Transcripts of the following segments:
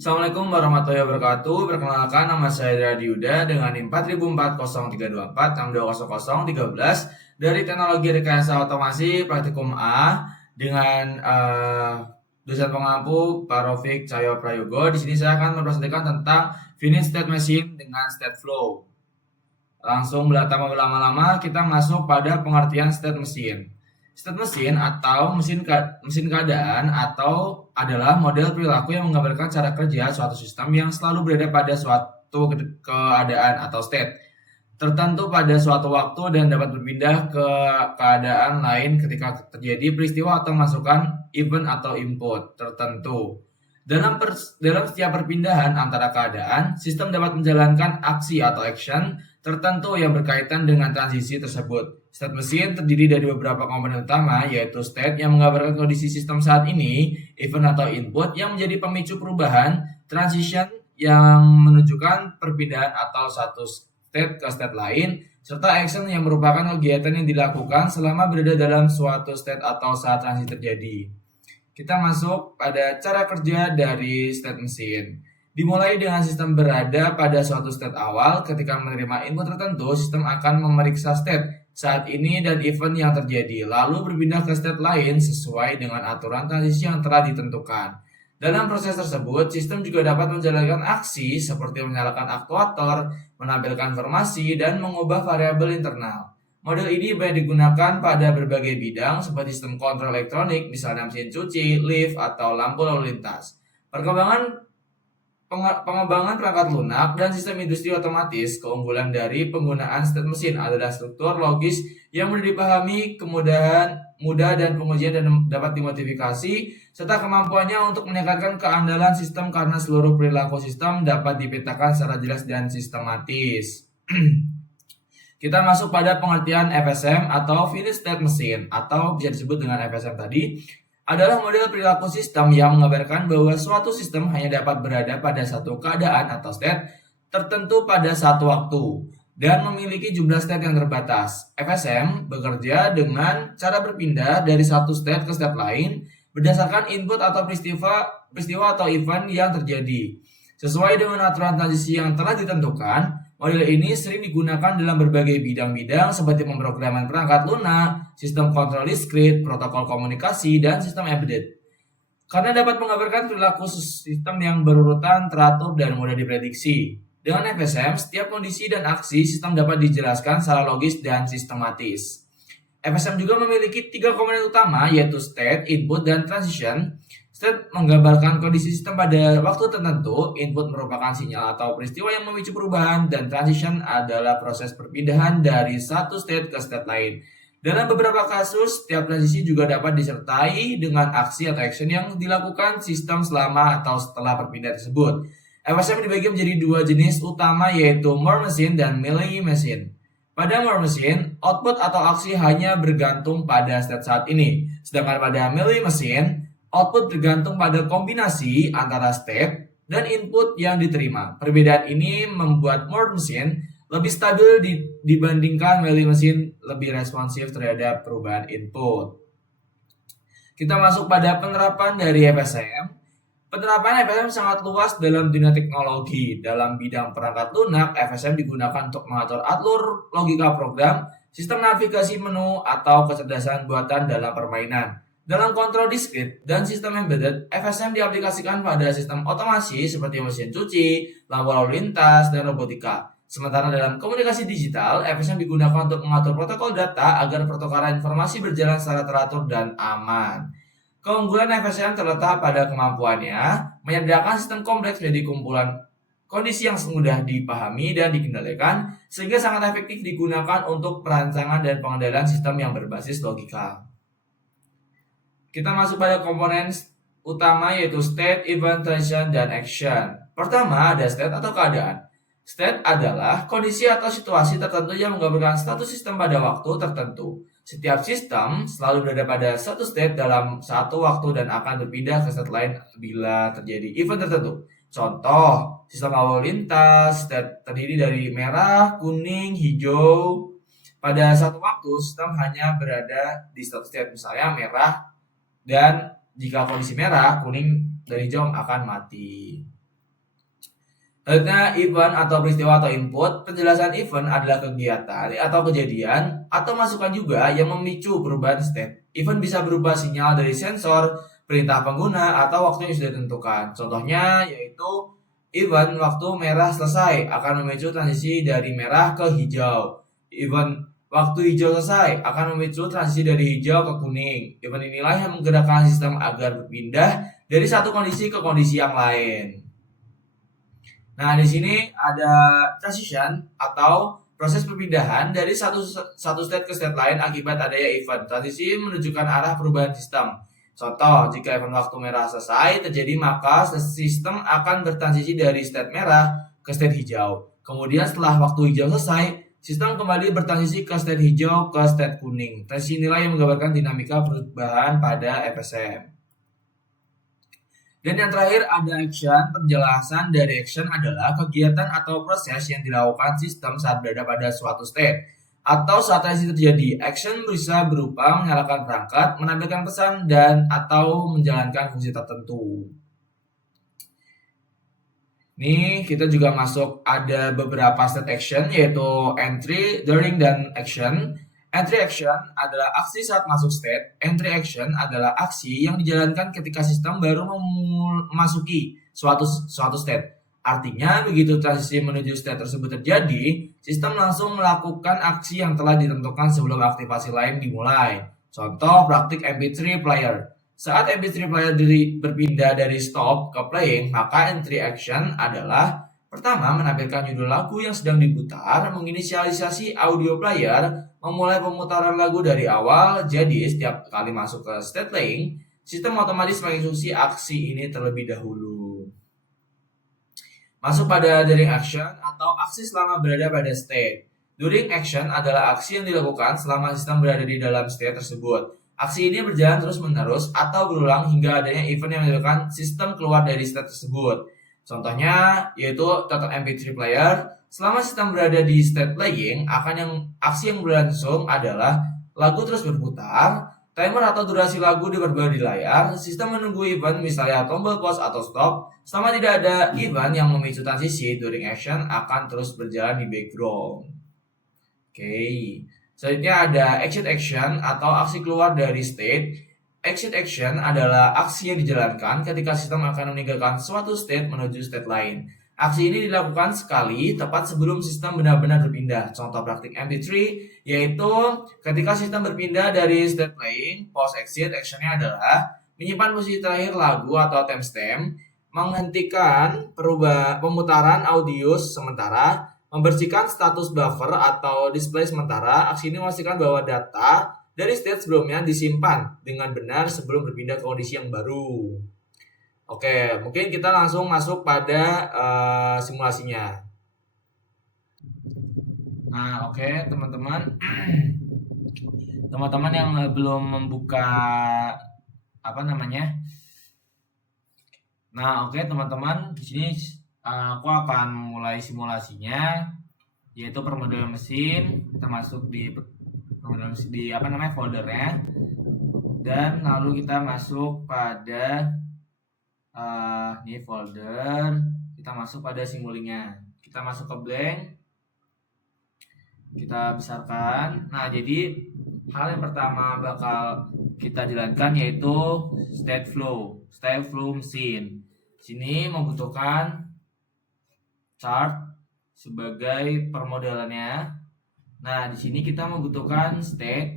Assalamualaikum warahmatullahi wabarakatuh. Perkenalkan, nama saya Radiuda dengan NIM 40040324 620013 dari Teknologi Rekayasa Otomasi Praktikum A dengan dosen pengampu Pak Rofik Cahyo Prayogo. Di sini saya akan mempresentasikan tentang finite state machine dengan state flow. Langsung tanpa berlama-lama kita masuk pada pengertian state machine. State machine atau mesin keadaan atau adalah model perilaku yang menggambarkan cara kerja suatu sistem yang selalu berada pada suatu keadaan atau state tertentu pada suatu waktu dan dapat berpindah ke keadaan lain ketika terjadi peristiwa atau masukan event atau input tertentu. Dalam setiap perpindahan antara keadaan, sistem dapat menjalankan aksi atau action tertentu yang berkaitan dengan transisi tersebut. State machine terdiri dari beberapa komponen utama, yaitu state yang menggambarkan kondisi sistem saat ini, event atau input yang menjadi pemicu perubahan, transition yang menunjukkan perpindahan atau satu state ke state lain, serta action yang merupakan kegiatan yang dilakukan selama berada dalam suatu state atau saat transisi terjadi. Kita masuk pada cara kerja dari state machine. Dimulai dengan sistem berada pada suatu state awal, ketika menerima input tertentu, sistem akan memeriksa state saat ini dan event yang terjadi, lalu berpindah ke state lain sesuai dengan aturan transisi yang telah ditentukan. Dalam proses tersebut, sistem juga dapat menjalankan aksi seperti menyalakan aktuator, menampilkan informasi, dan mengubah variabel internal. Model ini banyak digunakan pada berbagai bidang seperti sistem kontrol elektronik, misalnya mesin cuci, lift, atau lampu lalu lintas. Pengembangan perangkat lunak dan sistem industri otomatis. Keunggulan dari penggunaan state machine adalah struktur logis yang mudah dipahami, mudah dan pengujian dan dapat dimodifikasi, serta kemampuannya untuk meningkatkan keandalan sistem karena seluruh perilaku sistem dapat dipetakan secara jelas dan sistematis. Kita masuk pada pengertian FSM atau finite state machine, atau bisa disebut dengan FSM tadi, adalah model perilaku sistem yang menggambarkan bahwa suatu sistem hanya dapat berada pada satu keadaan atau state tertentu pada satu waktu dan memiliki jumlah state yang terbatas. FSM bekerja dengan cara berpindah dari satu state ke state lain berdasarkan input atau peristiwa atau event yang terjadi. Sesuai dengan aturan transisi yang telah ditentukan, model ini sering digunakan dalam berbagai bidang-bidang seperti pemrograman perangkat lunak, sistem kontrol diskrit, protokol komunikasi, dan sistem embedded. Karena dapat menggambarkan perilaku sistem yang berurutan, teratur, dan mudah diprediksi. Dengan FSM, setiap kondisi dan aksi sistem dapat dijelaskan secara logis dan sistematis. FSM juga memiliki 3 komponen utama, yaitu state, input, dan transition. State menggambarkan kondisi sistem pada waktu tertentu, input merupakan sinyal atau peristiwa yang memicu perubahan, dan transition adalah proses perpindahan dari satu state ke state lain. Dalam beberapa kasus, setiap transisi juga dapat disertai dengan aksi atau action yang dilakukan sistem selama atau setelah perpindahan tersebut. FSM dibagi menjadi 2 jenis utama, yaitu Moore machine dan Mealy machine. Pada Moore machine, output atau aksi hanya bergantung pada state saat ini, sedangkan pada Mealy machine, output bergantung pada kombinasi antara state dan input yang diterima. Perbedaan ini membuat Moore machine lebih stabil dibandingkan Mealy machine lebih responsif terhadap perubahan input. Kita masuk pada penerapan dari FSM. Penerapan FSM sangat luas dalam dunia teknologi. Dalam bidang perangkat lunak, FSM digunakan untuk mengatur alur logika program, sistem navigasi menu, atau kecerdasan buatan dalam permainan. Dalam kontrol diskrit dan sistem embedded, FSM diaplikasikan pada sistem otomasi seperti mesin cuci, lampu lalu lintas, dan robotika. Sementara dalam komunikasi digital, FSM digunakan untuk mengatur protokol data agar pertukaran informasi berjalan secara teratur dan aman. Keunggulan FSM terletak pada kemampuannya menyediakan sistem kompleks menjadi kumpulan kondisi yang mudah dipahami dan dikendalikan, sehingga sangat efektif digunakan untuk perancangan dan pengendalian sistem yang berbasis logika. Kita masuk pada komponen utama, yaitu state, event, transition, dan action. Pertama, ada state atau keadaan. State adalah kondisi atau situasi tertentu yang menggambarkan status sistem pada waktu tertentu. Setiap sistem selalu berada pada satu state dalam satu waktu dan akan berpindah ke state lain bila terjadi event tertentu. Contoh, sistem lalu lintas state terdiri dari merah, kuning, hijau. Pada satu waktu, sistem hanya berada di satu state, misalnya merah, dan jika kondisi merah, kuning dan hijau akan mati. Selanjutnya, event atau peristiwa atau input. Penjelasan event adalah kegiatan atau kejadian atau masukan juga yang memicu perubahan state. Event bisa berupa sinyal dari sensor, perintah pengguna, atau waktu yang sudah ditentukan. Contohnya yaitu event waktu merah selesai akan memicu transisi dari merah ke hijau. Event waktu hijau selesai akan memicu transisi dari hijau ke kuning. Event inilah yang menggerakkan sistem agar berpindah dari satu kondisi ke kondisi yang lain. Nah, di sini ada transition atau proses perpindahan dari satu state ke state lain akibat adanya event. Transisi menunjukkan arah perubahan sistem. Contoh, jika event waktu merah selesai terjadi, maka sistem akan bertransisi dari state merah ke state hijau. Kemudian setelah waktu hijau selesai, sistem kembali bertransisi ke state hijau ke state kuning. Transisi inilah yang menggambarkan dinamika perubahan pada FSM. Dan yang terakhir ada action. Penjelasan dari action adalah kegiatan atau proses yang dilakukan sistem saat berada pada suatu state atau saat transisi terjadi. Action bisa berupa menyalakan perangkat, menampilkan pesan, dan atau menjalankan fungsi tertentu. Nih kita juga masuk ada beberapa state action yaitu entry, during, dan action. Entry action adalah aksi saat masuk state. Entry action adalah aksi yang dijalankan ketika sistem baru memasuki suatu state. Artinya, begitu transisi menuju state tersebut terjadi, sistem langsung melakukan aksi yang telah ditentukan sebelum aktivasi lain dimulai. Contoh praktik MP3 player. Saat MP3 player berpindah dari stop ke playing, maka entry action adalah pertama, menampilkan judul lagu yang sedang diputar, menginisialisasi audio player, memulai pemutaran lagu dari awal. Jadi setiap kali masuk ke state playing, sistem otomatis menginstruksi aksi ini terlebih dahulu. Masuk pada during action atau aksi selama berada pada state. During action adalah aksi yang dilakukan selama sistem berada di dalam state tersebut. Aksi ini berjalan terus-menerus atau berulang hingga adanya event yang menyebabkan sistem keluar dari state tersebut. Contohnya yaitu total MP3 player. Selama sistem berada di state playing, aksi yang berlangsung adalah lagu terus berputar, timer atau durasi lagu diperbarui di layar, sistem menunggu event misalnya tombol pause atau stop. Selama tidak ada event yang memicu transisi, during action akan terus berjalan di background. Oke. Selanjutnya ada exit action atau aksi keluar dari state. Exit action adalah aksi yang dijalankan ketika sistem akan meninggalkan suatu state menuju state lain. Aksi ini dilakukan sekali tepat sebelum sistem benar-benar berpindah. Contoh praktik MP3 yaitu ketika sistem berpindah dari state playing, pause exit actionnya adalah menyimpan posisi terakhir lagu atau timestamp, menghentikan pemutaran audio sementara, membersihkan status buffer atau display sementara. Aksi ini memastikan bahwa data dari state sebelumnya disimpan dengan benar sebelum berpindah ke kondisi yang baru. Oke, mungkin kita langsung masuk pada simulasinya. Nah, oke teman-teman. Teman-teman yang belum membuka Nah, oke teman-teman, di sini aku akan mulai simulasinya yaitu permodalan mesin. Kita masuk di foldernya. Dan lalu kita masuk pada ini folder, kita masuk pada simulingnya, kita masuk ke blank, kita besarkan. Nah, jadi hal yang pertama bakal kita jalankan yaitu state flow mesin. Sini membutuhkan chart sebagai permodalannya. Nah, di sini kita membutuhkan state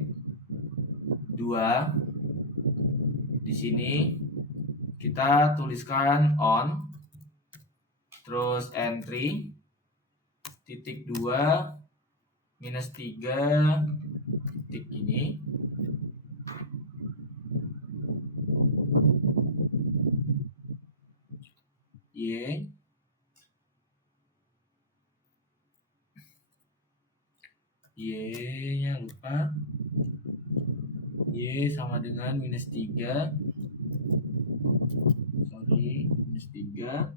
2. Di sini kita tuliskan on, terus entry titik 2 minus 3 titik ini. Y-nya lupa. Y sama dengan minus 3. Minus 3.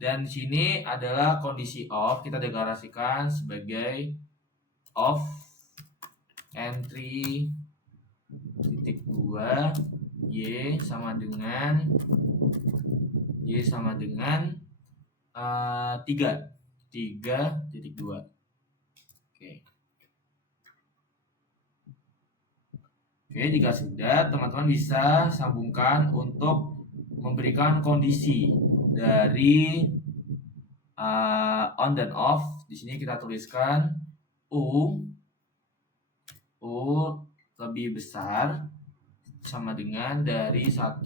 Dan di sini adalah kondisi off, kita deklarasikan sebagai off entry titik 2 y sama dengan 3.2. Oke. Oke, jika sudah, teman-teman bisa sambungkan untuk memberikan kondisi dari on dan off. Di sini kita tuliskan U lebih besar sama dengan dari 1.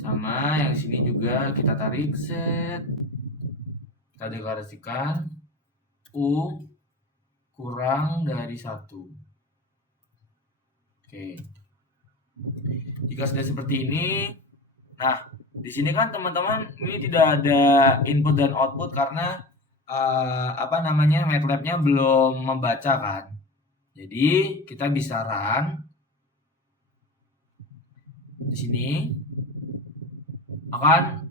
Sama yang sini juga kita tarik set. Kita deklarasikan U kurang dari 1. Oke. Jika sudah seperti ini, nah di sini kan teman-teman ini tidak ada input dan output karena MATLAB-nya belum membaca kan. Jadi kita bisa run. Di sini akan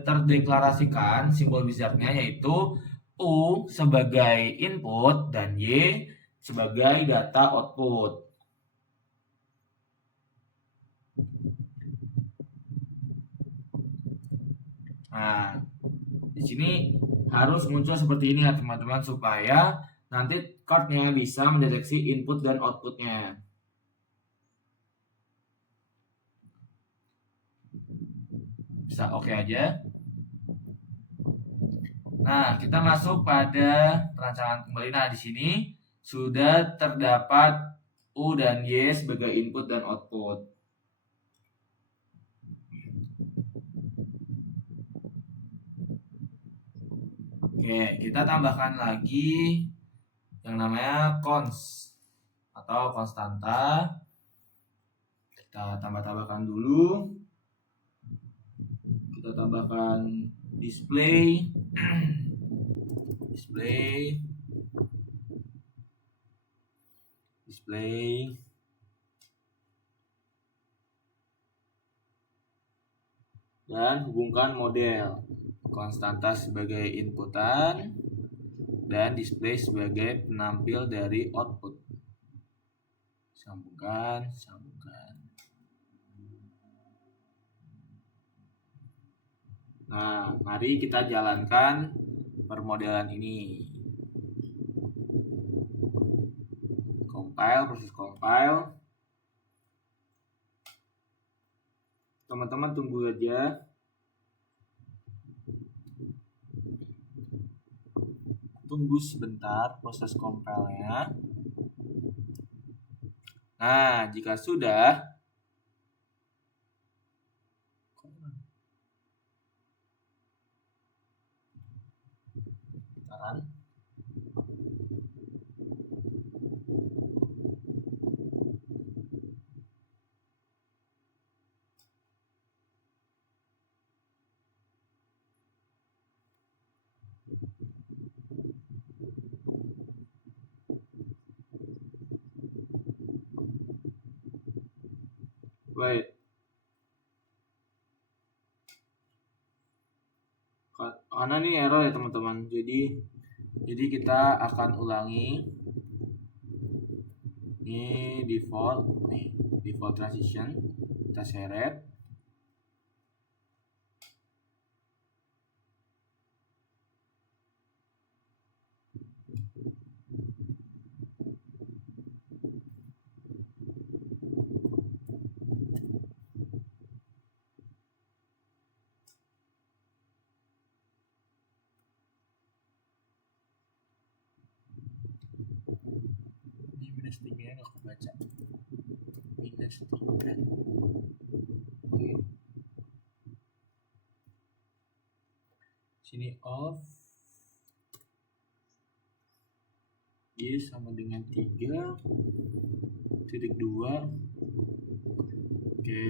terdeklarasikan simbol wizardnya, yaitu U sebagai input dan Y sebagai data output. Nah, di sini harus muncul seperti ini ya teman-teman, supaya nanti cardnya bisa mendeteksi input dan outputnya. Bisa oke aja. Nah, kita masuk pada perancangan kembali. Nah, di sini sudah terdapat U dan Y sebagai input dan output. Oke, kita tambahkan lagi yang namanya cons atau konstanta. Kita tambahkan dulu. Kita tambahkan display dan hubungkan model konstanta sebagai inputan dan display sebagai penampil dari output. Sambungkan. Nah, mari kita jalankan permodelan ini. Proses compile. Teman-teman tunggu aja. Tunggu sebentar proses compile-nya. Nah, jika sudah, run. Wait. Karena ini error ya teman-teman. Jadi kita akan ulangi. Ini default transition. Kita seret. Minus 3 nggak kebaca. Minus 3. Oke. Sini off. Y sama dengan 3.2. Oke.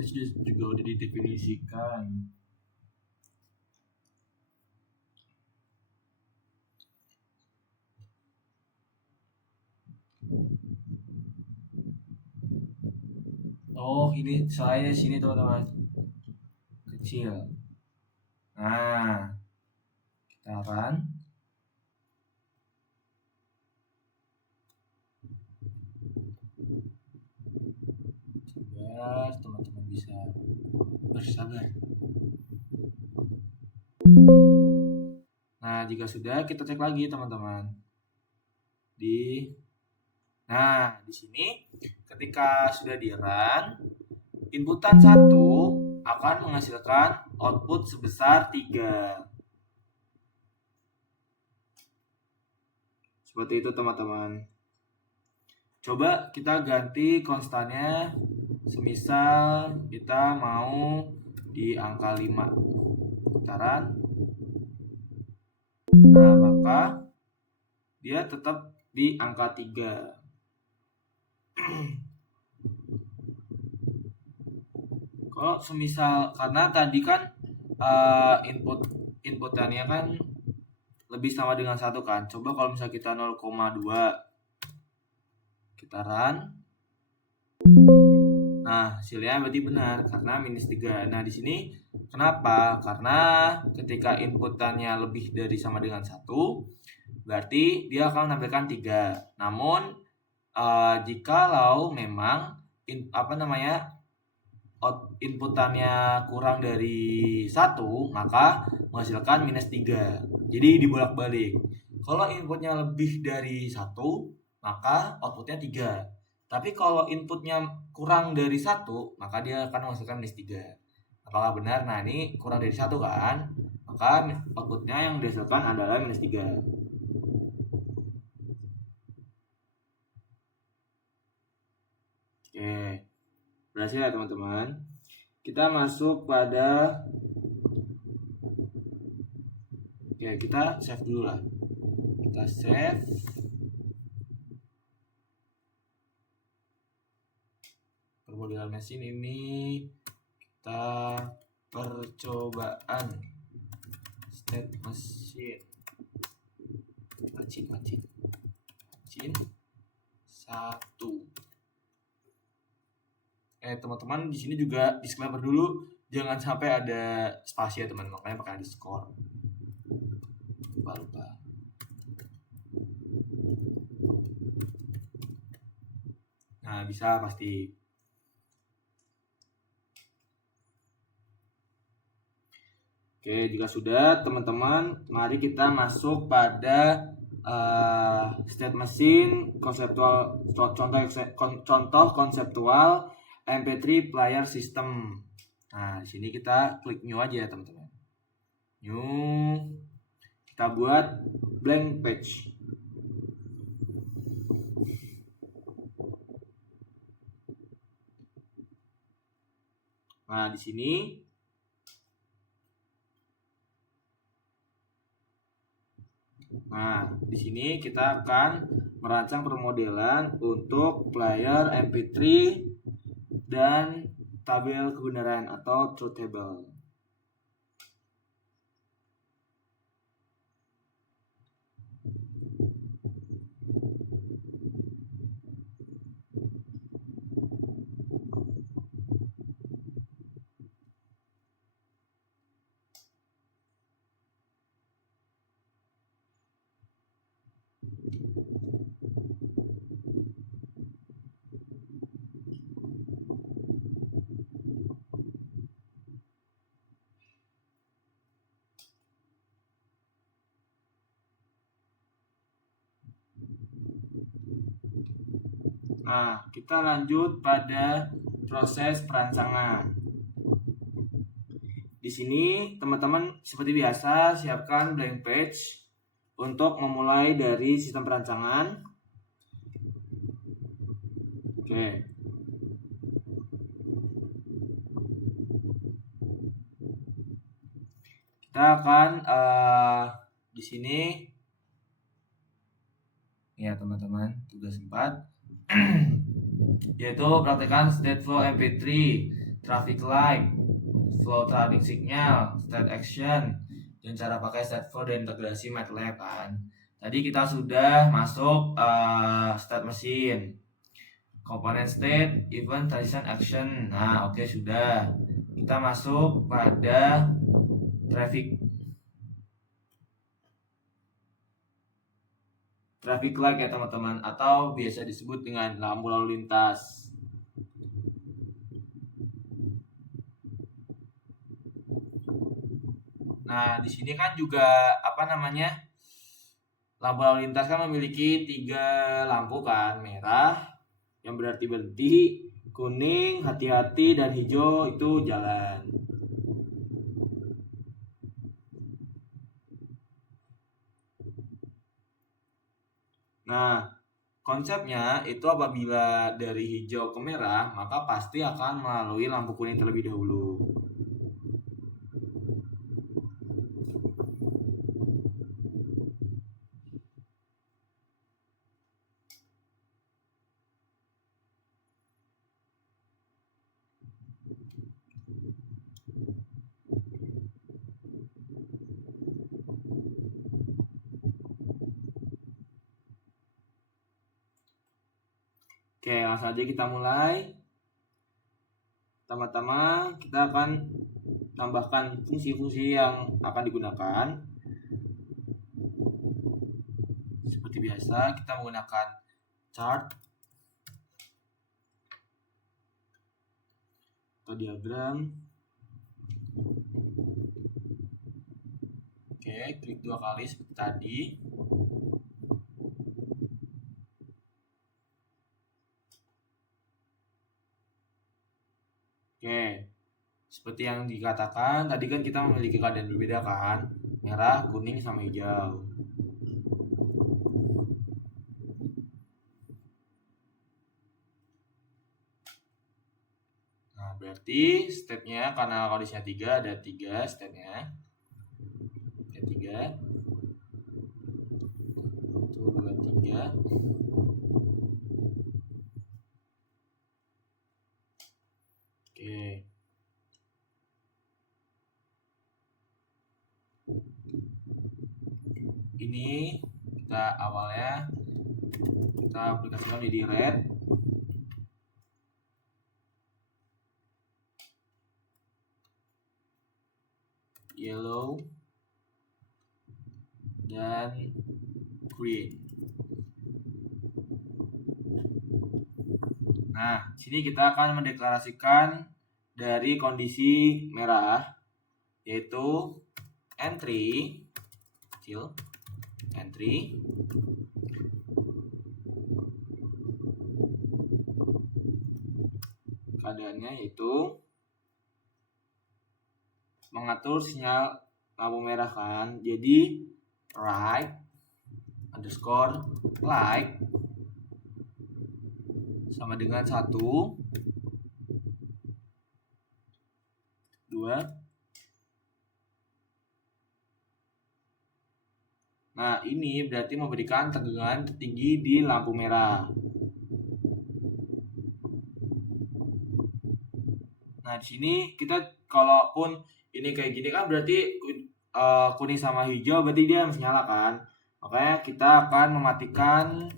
Ini juga udah didefinisikan. Oh, ini salahnya sini teman-teman, kecil. Nah, kita akan sabar, teman-teman bisa bersabar. Nah, jika sudah, kita cek lagi teman-teman. Nah, di sini ketika sudah di-run, inputan 1 akan menghasilkan output sebesar 3. Seperti itu teman-teman. Coba kita ganti konstannya, semisal kita mau di angka 5. Kita run. Nah, maka dia tetap di angka 3. Kalau semisal, karena tadi kan inputannya kan lebih sama dengan 1 kan. Coba kalau misalnya kita 0,2, kita run. Nah, hasilnya berarti benar karena -3. Nah, di sini kenapa? Karena ketika inputannya lebih dari sama dengan 1, berarti dia akan menampilkan 3. Namun jikalau memang inputannya kurang dari 1, maka menghasilkan -3. Jadi dibolak-balik. Kalau inputnya lebih dari 1, maka outputnya 3. Tapi kalau inputnya kurang dari 1, maka dia akan menghasilkan -3. Apakah benar? Nah, ini kurang dari 1 kan? Maka outputnya yang dihasilkan adalah -3. Oke, berhasil ya teman-teman. Kita masuk pada, oke, kita save dulu lah. Kita save. Permodelan mesin ini kita percobaan state machine. Macin 1. Teman-teman, di sini juga disclaimer dulu, jangan sampai ada spasi ya teman, makanya pakai underscore. Lupa. Nah, bisa pasti. Oke, jika sudah teman-teman, mari kita masuk pada state machine konseptual, contoh konseptual MP3 player system. Nah, di sini kita klik new aja ya teman-teman. New, kita buat blank page. Nah, di sini kita akan merancang permodelan untuk player MP3 dan tabel kebenaran atau truth table. Nah, kita lanjut pada proses perancangan. Di sini teman-teman seperti biasa siapkan blank page untuk memulai dari sistem perancangan. Oke. Kita akan di sini ya teman-teman, tugas 4 yaitu praktekkan state flow MP3, traffic light, flow tracking signal, state action, dan cara pakai state flow dan integrasi MATLAB kan. Tadi kita sudah masuk state machine, komponen state, event, transition, action. Nah, oke, sudah. Kita masuk pada traffic light ya teman-teman, atau biasa disebut dengan lampu lalu lintas. Nah, di sini kan juga apa namanya? Lampu lalu lintas kan memiliki 3 lampu kan, merah yang berarti berhenti, kuning hati-hati, dan hijau itu jalan. Nah, konsepnya itu apabila dari hijau ke merah, maka pasti akan melalui lampu kuning terlebih dahulu. Oke, langsung aja kita mulai. Pertama-tama kita akan tambahkan fungsi-fungsi yang akan digunakan. Seperti biasa, kita menggunakan chart atau diagram. Oke, klik 2 kali seperti tadi. Oke, seperti yang dikatakan tadi kan kita memiliki keadaan berbeda kan, merah, kuning, sama hijau. Nah, berarti stepnya karena kondisinya 3 ada 3 stepnya. Ada 3. 1, 2, 3. Oke. Ini kita awalnya kita aplikasikan jadi red, yellow, dan green. Nah, sini kita akan mendeklarasikan dari kondisi merah, yaitu entry kecil, entry keadaannya yaitu mengatur sinyal lampu merah kan, jadi right underscore light sama dengan 1, 2. Nah, ini berarti memberikan tegangan tertinggi di lampu merah. Nah, di sini kita kalaupun ini kayak gini kan berarti kuning sama hijau berarti dia masih nyala kan. Makanya kita akan mematikan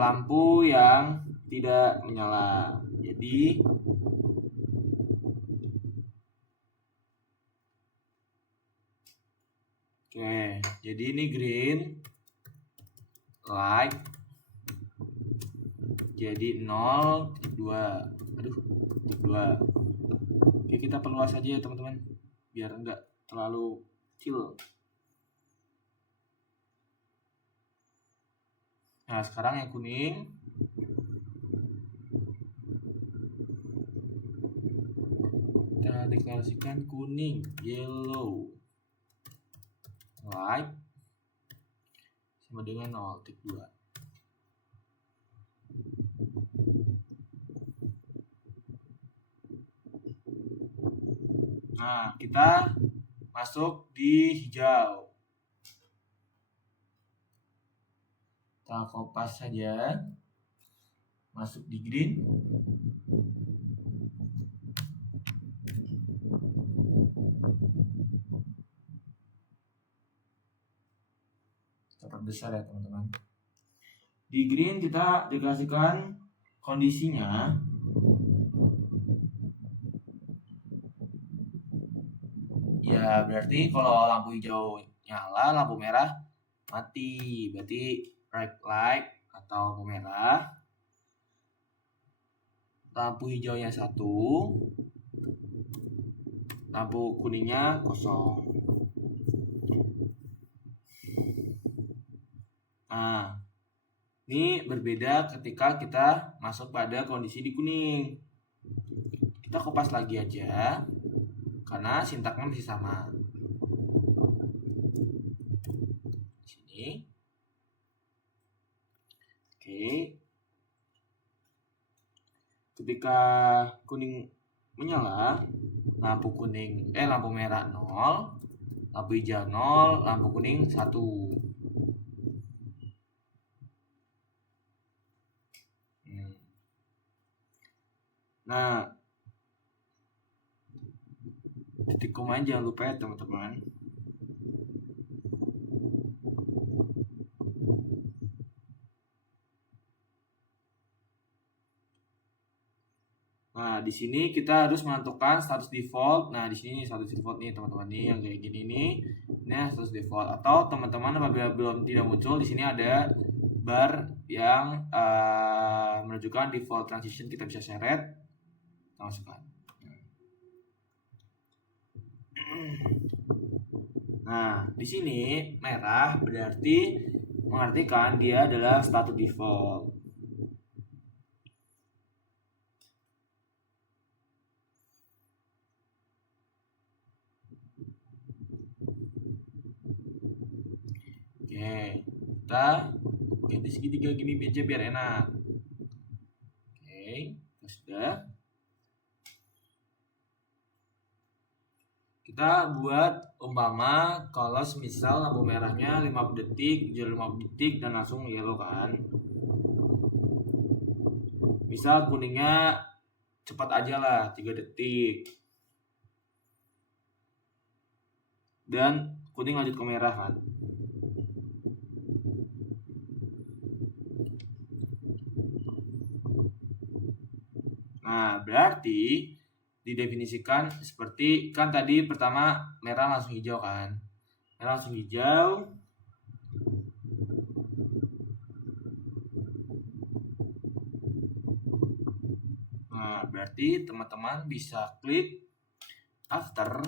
lampu yang tidak menyala. Jadi jadi ini green light jadi 0, 2. Aduh, 2. Oke, kita perluas aja ya teman-teman biar enggak terlalu kecil. Nah, sekarang yang kuning. Kita deklarasikan kuning, yellow, light sama dengan 0,2. Nah, kita masuk di hijau. Kita kopas saja. Masuk di green. Tetap besar ya teman-teman. Di green kita deklarasikan kondisinya ya, berarti kalau lampu hijau nyala, lampu merah mati. Berarti red light atau lampu merah. Lampu hijaunya 1, lampu kuningnya kosong. Nah, ini berbeda ketika kita masuk pada kondisi di kuning. Kita kopas lagi aja, karena sintaknya masih sama. Sini. Oke. Ketika kuning menyala, lampu merah 0, lampu hijau 0, lampu kuning 1. Nah, titik komanya jangan lupa ya teman-teman. Nah, di sini kita harus menentukan status default. Nah, di sini status default nih teman-teman nih yang kayak gini nih. Ini status default, atau teman-teman apabila belum tidak muncul, di sini ada bar yang menunjukkan default transition, kita bisa seret. Kita masukkan. Nah, di sini merah berarti mengartikan dia adalah status default. Oke, kita ganti segitiga gini aja biar enak. Oke, sudah. Kita buat umpama kalau misal lampu merahnya 50 detik, hijau 50 detik, dan langsung yellow kan. Misal kuningnya cepat aja lah, 3 detik. Dan kuning lanjut ke merah kan. Nah, berarti didefinisikan seperti kan tadi pertama merah langsung hijau kan. Merah langsung hijau. Nah, berarti teman-teman bisa klik after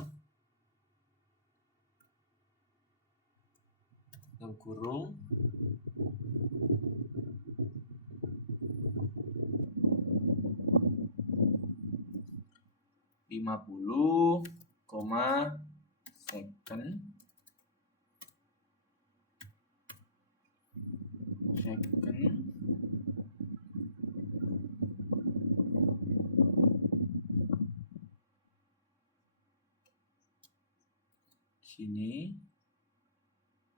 dalam kurung second sini.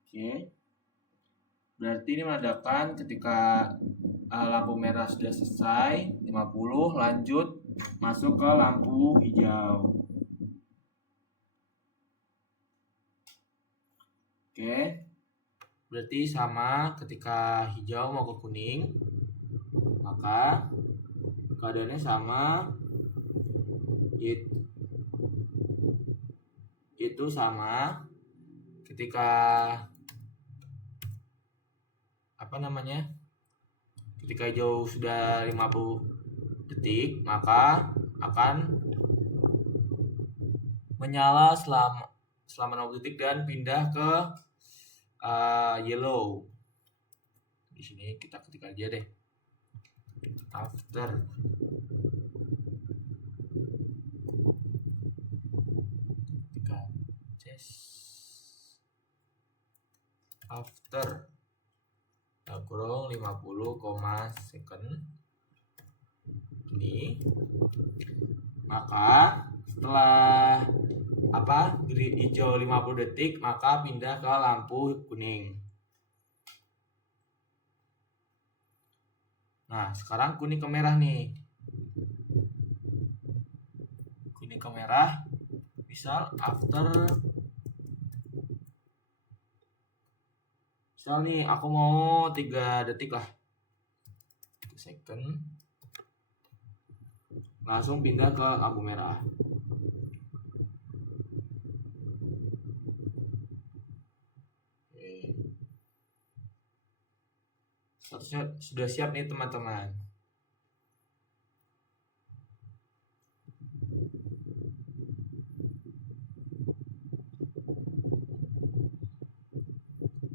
Oke. Berarti ini menandakan ketika lampu merah sudah selesai 50, lanjut masuk ke lampu hijau. Oke. Berarti sama ketika hijau mau ke kuning, maka keadaannya sama, itu sama ketika ketika hijau sudah 50 detik, maka akan menyala selama 60 detik dan pindah ke yellow. Di sini kita ketik aja deh after. After kurung 50, second ini, maka setelah hijau 50 detik maka pindah ke lampu kuning. Nah, sekarang kuning ke merah nih. Kuning ke merah, misal after, misal nih aku mau 3 detik lah, 1 second, langsung pindah ke lampu merah. Statusnya sudah siap nih teman-teman.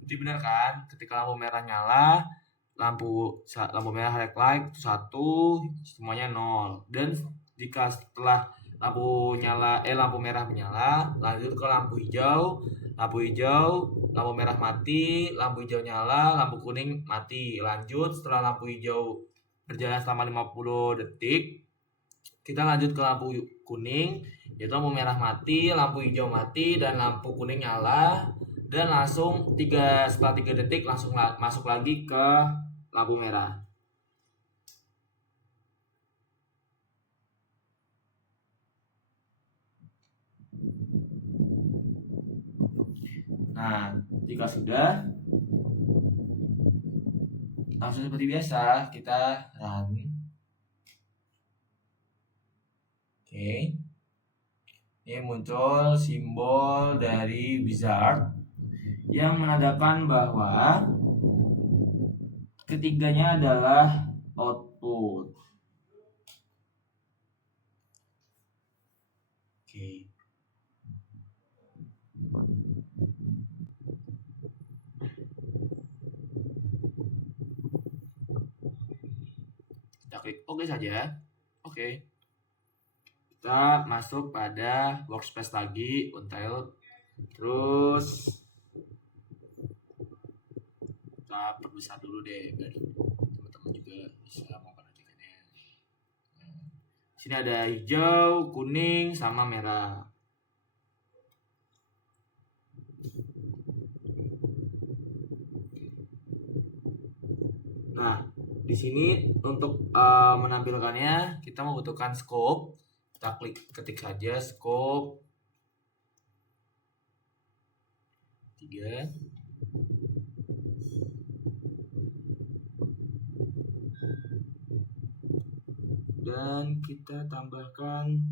Berarti benar kan? Ketika lampu merah nyala, lampu merah red light itu 1, semuanya 0. Dan jika setelah lampu merah menyala, lanjut ke lampu hijau, lampu merah mati, lampu hijau nyala, lampu kuning mati. Lanjut setelah lampu hijau berjalan selama 50 detik, kita lanjut ke lampu kuning, yaitu lampu merah mati, lampu hijau mati, dan lampu kuning nyala. Dan setelah 3 detik langsung masuk lagi ke lampu merah. Nah, jika sudah, langsung seperti biasa kita run. Oke. Ini muncul simbol dari wizard yang menandakan bahwa ketiganya adalah output. Oke. Kita klik OK saja. Oke. Kita masuk pada workspace lagi, Untitled. Terus kita perbesar dulu deh biar teman-teman juga bisa memperhatikannya. Nah, sini ada hijau, kuning, sama merah. Nah, di sini untuk menampilkannya kita membutuhkan scope. Kita ketik saja scope 3. Dan kita tambahkan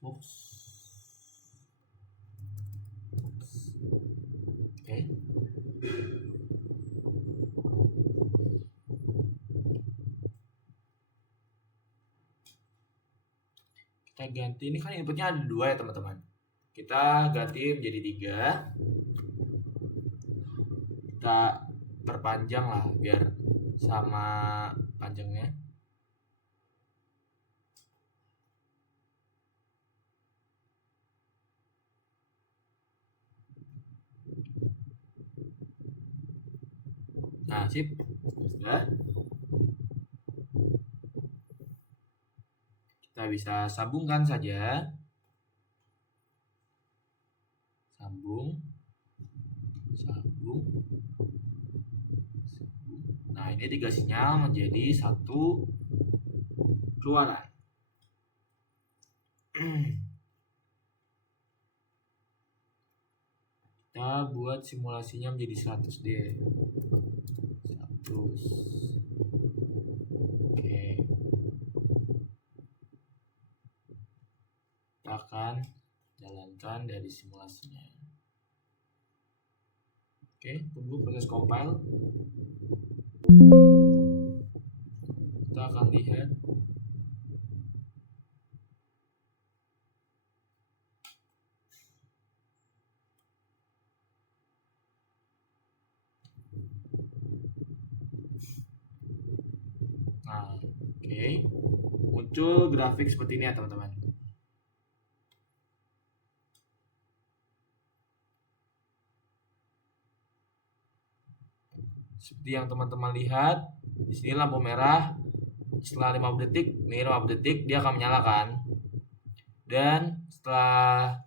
Oke. Kita ganti, ini kan inputnya ada 2 ya teman-teman. Kita ganti menjadi 3. Kita perpanjang lah biar sama panjangnya. Nah, sip. Sudah. Kita bisa sambungkan saja. Sambung. Nah, ini 3 sinyal menjadi 1 keluaran. Kita buat simulasinya menjadi 100 deh. 100. Oke. Kita akan jalankan dari simulasinya. Oke, tunggu proses compile. Kita akan lihat nah, oke. Muncul grafik seperti ini ya teman-teman. Seperti yang teman-teman lihat, di sini lampu merah setelah 50 detik, ini 50 detik dia akan menyalakan. Dan setelah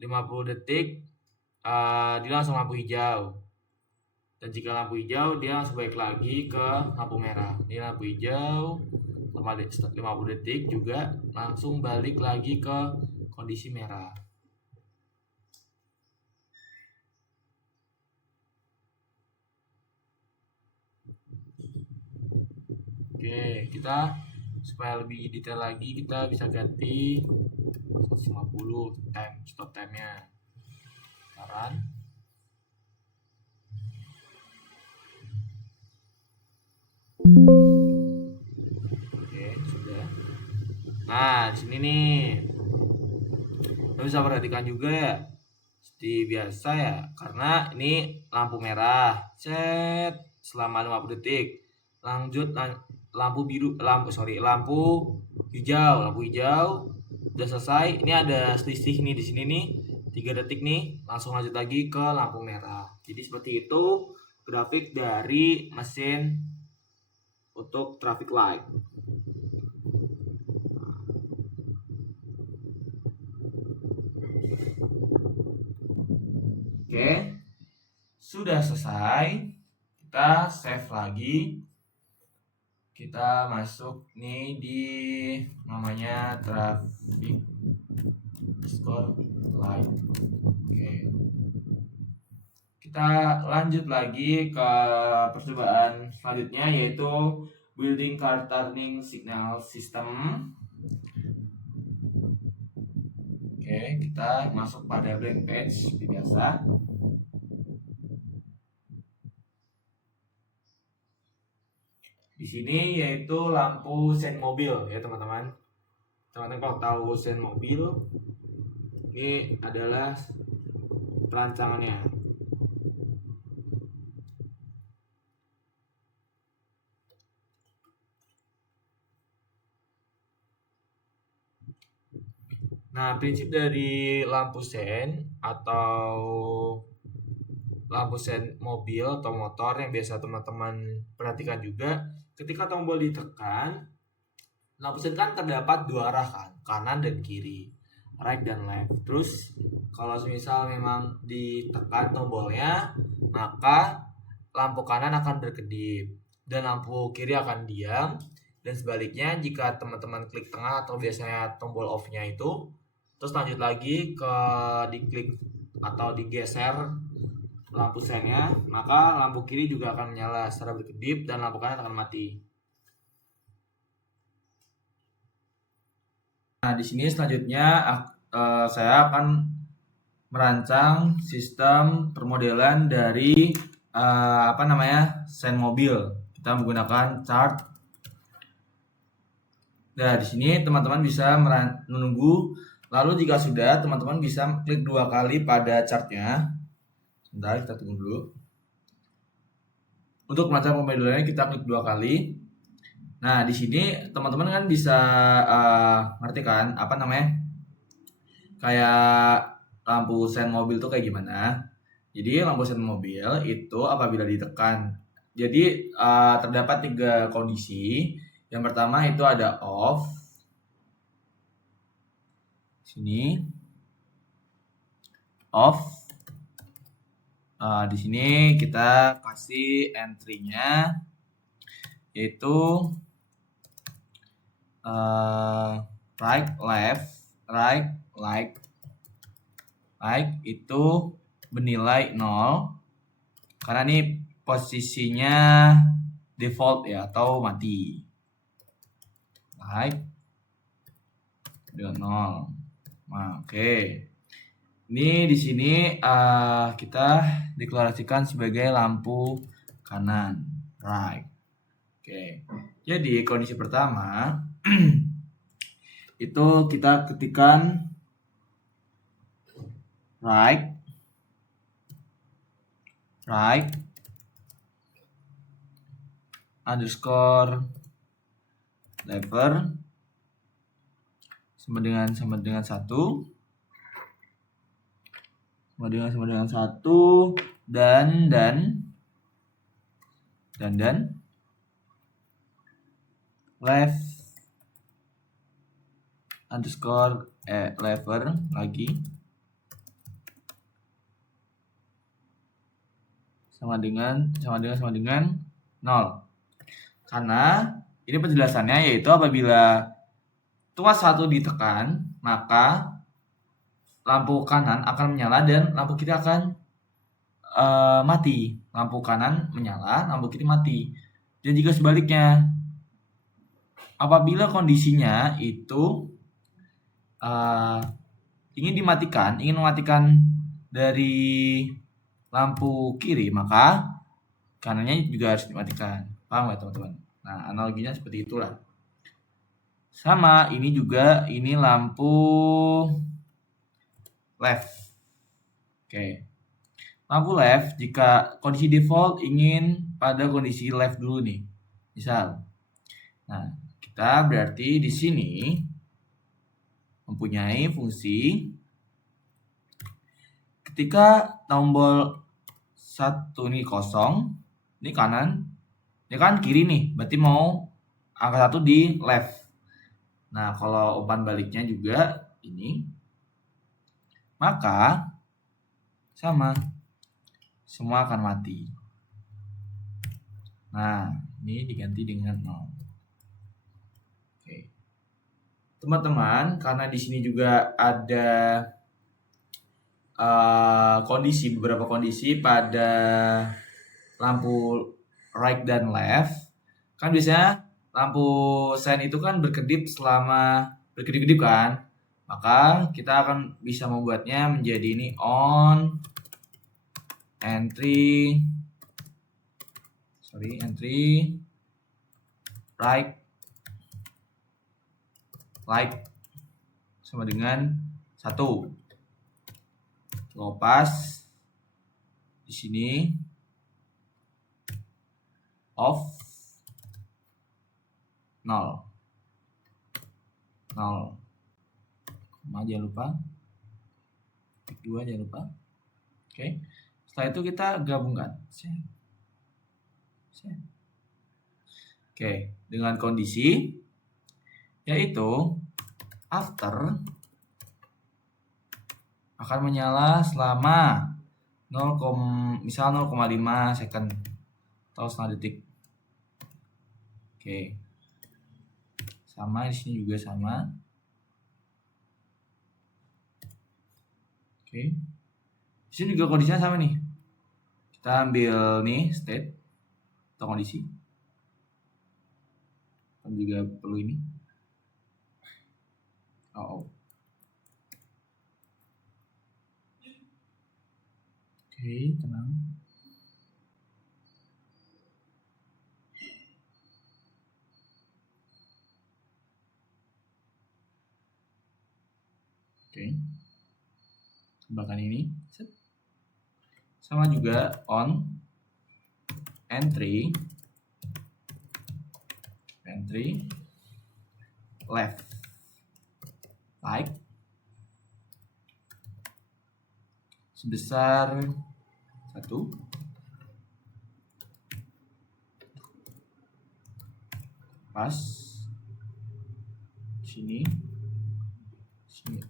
50 detik dia langsung lampu hijau. Dan jika lampu hijau dia langsung balik lagi ke lampu merah. Ini lampu hijau selama 50 detik juga langsung balik lagi ke kondisi merah. Oke, kita supaya lebih detail lagi kita bisa ganti 150 stop time-nya. Saran. Oke, sudah. Nah, di sini nih. Kita bisa perhatikan juga Seperti biasa ya, karena ini lampu merah, set selama 50 detik. Lanjut lampu biru, lampu hijau udah selesai. Ini ada selisih nih di sini nih, 3 detik nih, langsung lanjut lagi ke lampu merah. Jadi seperti itu grafik dari mesin untuk traffic light. Oke, sudah selesai. Kita save lagi. Kita masuk nih di namanya traffic score light. Oke. Kita lanjut lagi ke percobaan selanjutnya, yaitu building car turning signal system. Oke, kita masuk pada blank page seperti biasa. Di sini yaitu lampu sen mobil ya teman-teman. Teman-teman kalau tahu sen mobil, ini adalah perancangannya. Nah, prinsip dari lampu sen atau lampu sen mobil atau motor yang biasa teman-teman perhatikan juga, ketika tombol ditekan, lampu sen kan terdapat dua arah kan, kanan dan kiri, right dan left. Terus kalau misal memang ditekan tombolnya, maka lampu kanan akan berkedip dan lampu kiri akan diam. Dan sebaliknya, jika teman-teman klik tengah atau biasanya tombol off-nya itu, terus lanjut lagi ke diklik atau digeser lampu sennya, maka lampu kiri juga akan menyala secara berkedip dan lampu kanan akan mati. Nah, di sini selanjutnya saya akan merancang sistem permodelan dari sen mobil. Kita menggunakan chart. Nah, di sini teman-teman bisa menunggu. Lalu jika sudah, teman-teman bisa klik 2 kali pada chartnya. Sebentar, kita tunggu dulu. Untuk merancang permodelannya kita klik 2 kali. Nah, di sini teman-teman kan bisa ngerti kan kayak lampu sen mobil tuh kayak gimana. Jadi lampu sen mobil itu apabila ditekan, jadi terdapat 3 kondisi. Yang pertama itu ada off. Sini off. Di sini kita kasih entry-nya yaitu right, itu bernilai 0 karena ini posisinya default ya atau mati. Right dengan 0. Nah, oke. Ini di sini kita deklarasikan sebagai lampu kanan, right. Oke. Jadi kondisi pertama itu kita ketikkan right underscore lever sama dengan 1 dan left underscore lever lagi sama dengan 0. Karena ini penjelasannya yaitu apabila tuas 1 ditekan, maka lampu kanan akan menyala dan lampu kiri akan mati. Lampu kanan menyala, lampu kiri mati. Dan jika sebaliknya, apabila kondisinya itu ingin mematikan dari lampu kiri, maka kanannya juga harus dimatikan. Paham ya teman-teman? Nah, analoginya seperti itulah. Sama, ini lampu left. Oke. Lampu left jika kondisi default ingin pada kondisi left dulu nih. Misal. Nah, kita berarti di sini mempunyai fungsi ketika tombol 1 ini kosong, ini kanan, ini kan kiri nih, berarti mau angka 1 di left. Nah, kalau umpan baliknya juga ini, maka sama, semua akan mati. Nah, ini diganti dengan 0. Oke. Teman-teman, karena di sini juga ada beberapa kondisi pada lampu right dan left, kan biasanya lampu sein itu kan berkedip-kedip kan, maka kita akan bisa membuatnya menjadi ini entry right light sama dengan 1. Lepas di sini off 0. Jangan lupa. 2 jangan lupa. Oke. Setelah itu kita gabungkan. Oke, dengan kondisi yaitu after akan menyala selama 0,5 second atau setengah detik. Oke. Sama di sini juga sama. Oke. Di sini juga kondisinya sama nih. Kita ambil nih state atau kondisi. Kita juga perlu ini. Oke, tenang. Oke. Bahkan ini sama juga on entry left like sebesar 1. Pas sini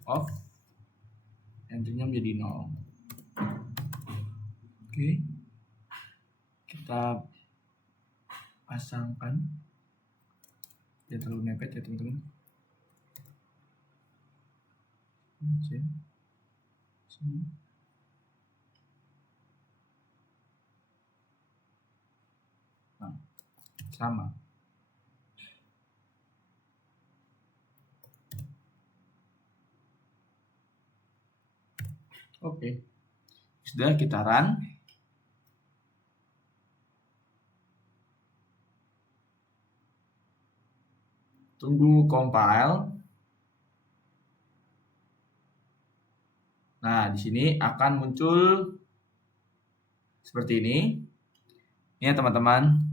off, entry-nya menjadi 0. Oke, kita pasangkan, jangan terlalu mepet ya teman-teman. Sini. Nah, sama. Oke, sudah kita run. Tunggu compile. Nah, di sini akan muncul seperti ini. Ini ya teman-teman.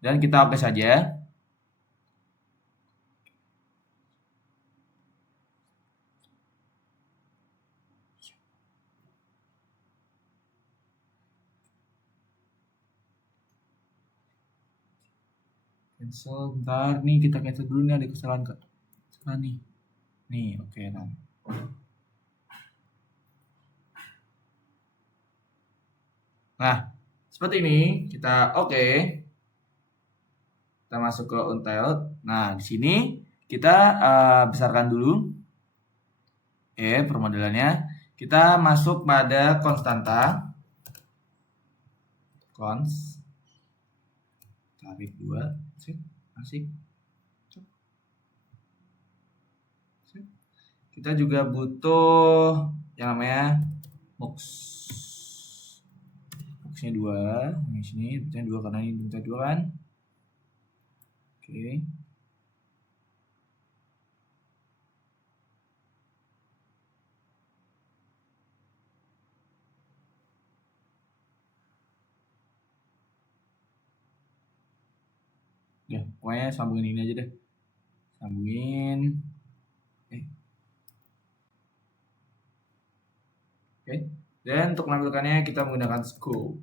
Dan kita oke saja. Cancel, bentar nih kita cancel dulu nih, ada kesalahan nih. Nih, oke nah. Nah, seperti ini kita oke. Kita masuk ke untitled. Nah, di sini kita besarkan dulu. Permodelannya. Kita masuk pada konstanta. Cons. Tarik 2. Asik. Kita juga butuh yang namanya mux. Muxnya 2. Ini sini butuhnya 2 karena ini minta 2 kan. Oke. pokoknya sambungin ini aja deh, sambungin. Oke, dan untuk menampilkannya kita menggunakan scope.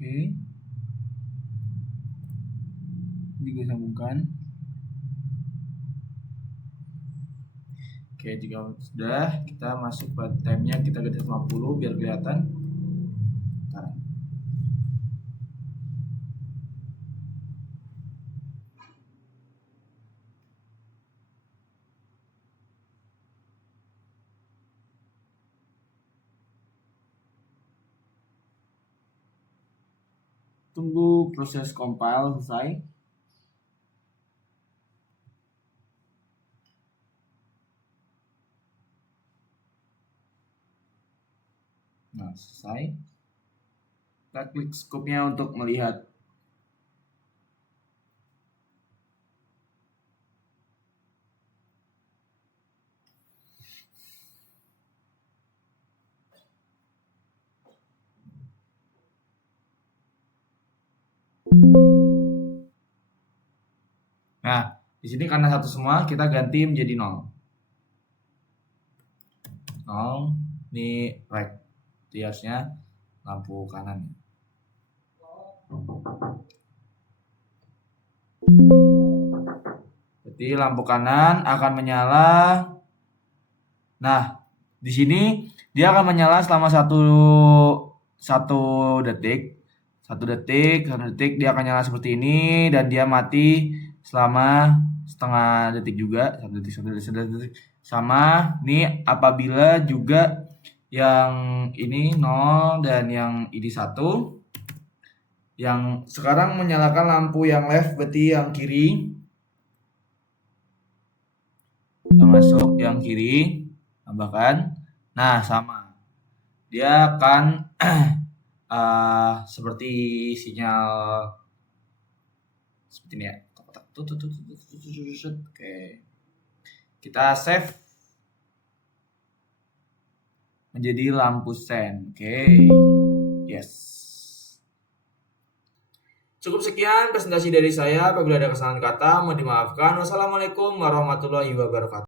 Oke, ini gue sambungkan. Oke, jika sudah, kita masuk pada time-nya, kita ganti 50 biar kelihatan. Sekarang. Tunggu proses compile selesai. Nah, selesai. Kita klik scope-nya untuk melihat. Nah, di sini karena satu semua, kita ganti menjadi 0. 0, ini right. Jadi harusnya lampu kanan. Jadi lampu kanan akan menyala. Nah, di sini dia akan menyala selama satu detik. 1 detik dia akan nyala seperti ini, dan dia mati selama setengah detik juga. 1 detik. Sama nih apabila juga yang ini 0 dan yang ini 1. Yang sekarang menyalakan lampu yang left berarti yang kiri. Kita masuk yang kiri, tambahkan. Nah, sama. Dia akan seperti sinyal seperti ini ya. Oke. Kita save menjadi lampu sen. Oke. Yes. Cukup sekian presentasi dari saya. Apabila ada kesalahan kata, mohon dimaafkan. Wassalamualaikum warahmatullahi wabarakatuh.